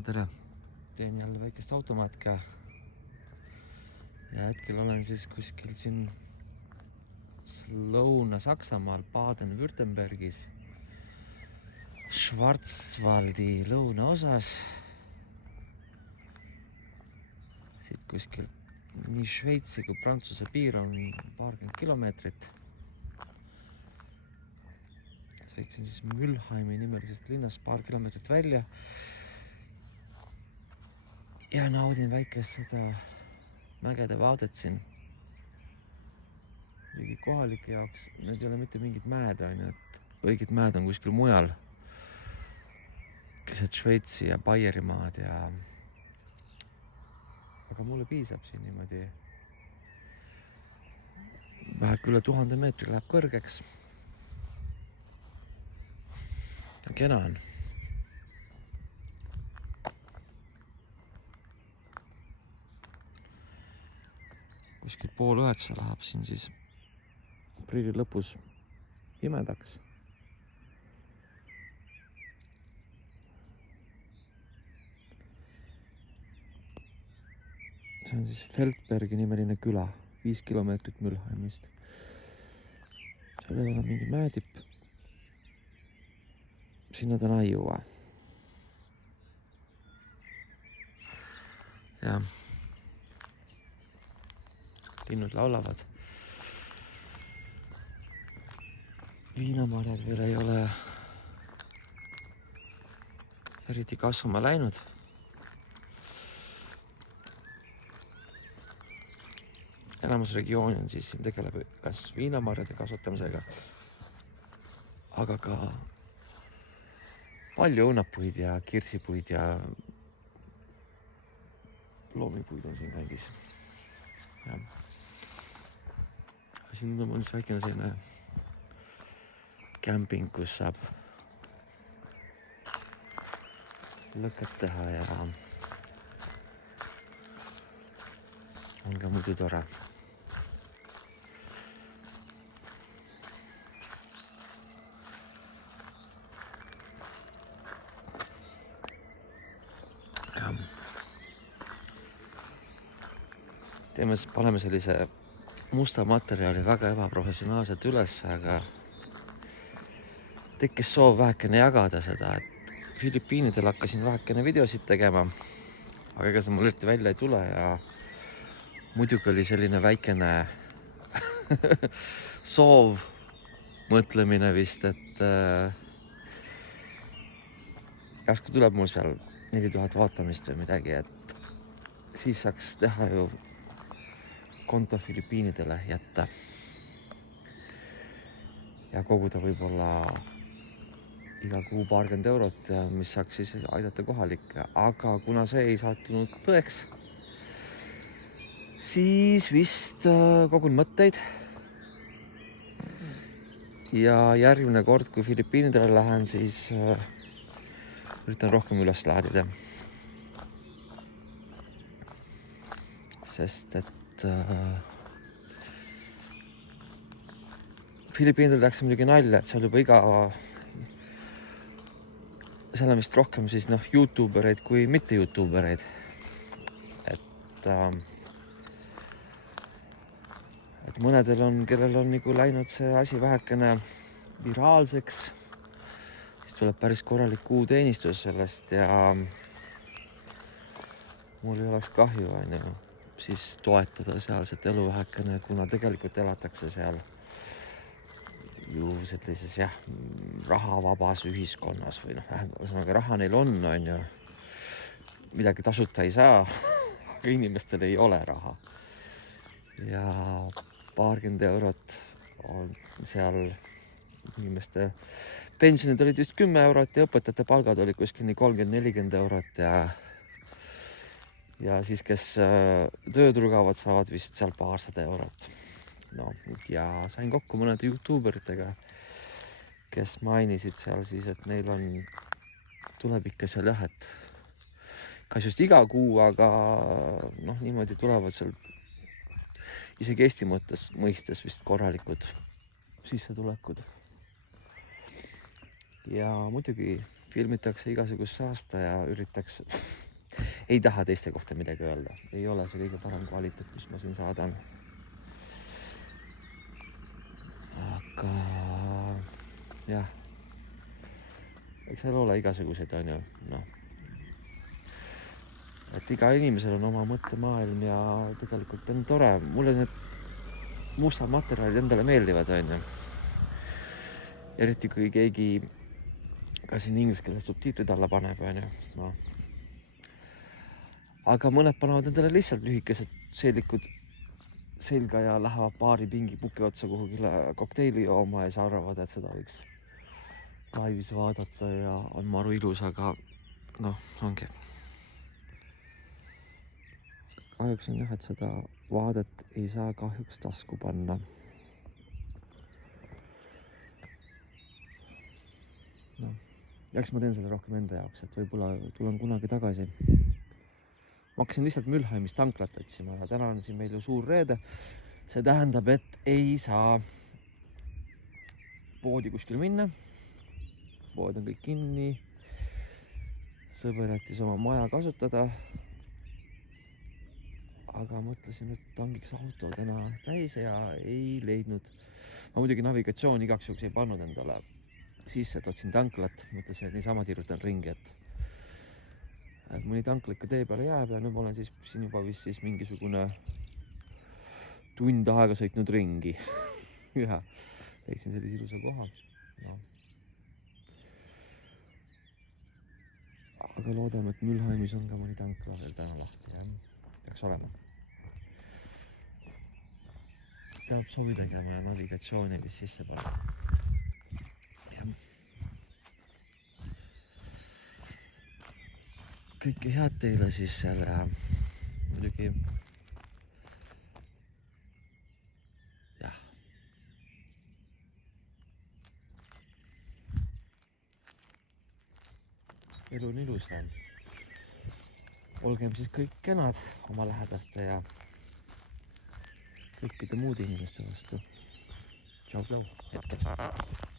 no tere, teen jälle väikest automaatkä ja hetkel olen siis kuskil siin Lõuna-Saksamaal Baden-Württembergis Schwarzwaldi lõunaosas. Siit kuskilt nii Šveitsi kui Prantsuse piir on paarkümmend kilomeetrit. Sõitsin siis Mülheimi nimelisest linnast paar kilomeetrit välja ja naudin väikest seda mägede vaadet siin. Ligi kohalike jaoks, need ei ole mitte mingid mäed, et õiged mäed on kuskil mujal. Keset Šveitsi ja Baierimaad aga mulle piisab siin niimoodi. Vähek üle 1000 meetri läheb kõrgeks. Ja kena on. Kuskil 8:30 läheb siin siis aprilli lõpus pimedaks. See on siis Feldbergi nimeline küla, 5 kilomeetrit Mülheimist. Seal ei ole mingi mäetipp. Sinna täna ei jõua. Ja linnud laulavad. Viinamarjad veel ei ole eriti kasvama läinud. Enamus regiooni on siis siin tegeleb kas viinamarjade kasvatamisega, aga ka palju õunapuid ja kirsipuid ja loomipuid on siin kandis. Ja. Siin on siis väikene selline camping, kus saab lõket teha ja on ka muidu tore. Paneme sellise musta materjali väga ebaprofessionaalselt üles, aga tekkis soov vähekene jagada seda, et Filipiinidel hakkasin vähekene videosid tegema, aga ega see mul eriti välja ei tule ja muidugi oli selline väikene soov mõtlemine vist, et järsku tuleb mul seal 4000 vaatamist või midagi, et siis saaks teha ju konto Filipiinidele jätta ja koguda võib-olla iga kuu paarkümmend eurot, mis saaks siis aidata kohalikke, aga kuna see ei saatunud tõeks, siis vist kogun mõtteid ja järgmine kord, kui Filipiinidele lähen, siis üritan rohkem üles laadida. Sest et Filipiinidel tehakse muidugi nalja, et seal juba seal on vist rohkem siis YouTubereid kui mitte YouTubereid. Et mõnedel on, kellel on nagu läinud see asi vähekene viraalseks, siis tuleb päris korralik kuuteenistus sellest ja mul ei oleks kahju, siis toetada sealset elu vähekene, kuna tegelikult elatakse seal ju sellises rahavabas ühiskonnas või ühesõnaga raha neil on ju, midagi tasuta ei saa, aga inimestel ei ole raha. Ja paarkümmend eurot on seal inimeste pensionid olid vist 10 eurot ja õpetajate palgad olid kuskil nii 30-40 eurot ja siis, kes tööd rugavad, saavad vist seal paarsada eurot. No, ja sain kokku mõnede YouTuberitega, kes mainisid seal siis, et neil tuleb ikka seal et kas just iga kuu, aga niimoodi tulevad seal isegi Eesti mõistes vist korralikud sissetulekud. Ja muidugi filmitakse igasugust saasta ja üritaks, ei taha teiste kohta midagi öelda, ei ole see kõige parem kvaliteet, mis ma siin saadan. Aga jah, eks seal ole igasuguseid, on ju, noh. Et iga inimesel on oma mõttemaailm ja tegelikult on tore. Mulle need mustad materjalid endale meeldivad, on ju. Eriti kui keegi ka siin inglise keeles subtiitrid alla paneb, on ju. No. Aga mõned panevad endale lihtsalt lühikesed seelikud selga ja lähevad baari pingipuki otsa kuhugile kokteili jooma ja siis arvavad, et seda võiks laivis vaadata ja on maru ilus, aga noh, ongi. Kahjuks on jah, et seda vaadet ei saa kahjuks tasku panna. No, eks ma teen selle rohkem enda jaoks, et võib-olla tulen kunagi tagasi. Ma hakkasin lihtsalt Mülheimist tanklat otsima ja täna on siin meil ju suur reede. See tähendab, et ei saa poodi kuskil minna. Pood on kõik kinni. Sõber jättis oma maja kasutada. Aga mõtlesin, et tangiks auto täna täis ja ei leidnud. Ma muidugi navigatsioon igaks juhuks ei pannud endale sisse, et otsin tanklat. Mõtlesin, et niisama tirutan ringi, et mõni tankla ikka tee peale jääb ja nüüd ma olen siis siin juba vist siis mingisugune tund aega sõitnud ringi. Ja leidsin sellise ilusa koha. No. Aga loodame, et Mülheimis on ka mõni tankla veel täna lahti. Ja peaks olema. Peab sobi tegema ja navigatsiooni vist sisse panema. Kõike head teile siis seal ja muidugi jah. Elu on ilus ja olgem siis kõik kenad oma lähedaste ja kõikide muude inimeste vastu. Tšau, tšau, hetkeks.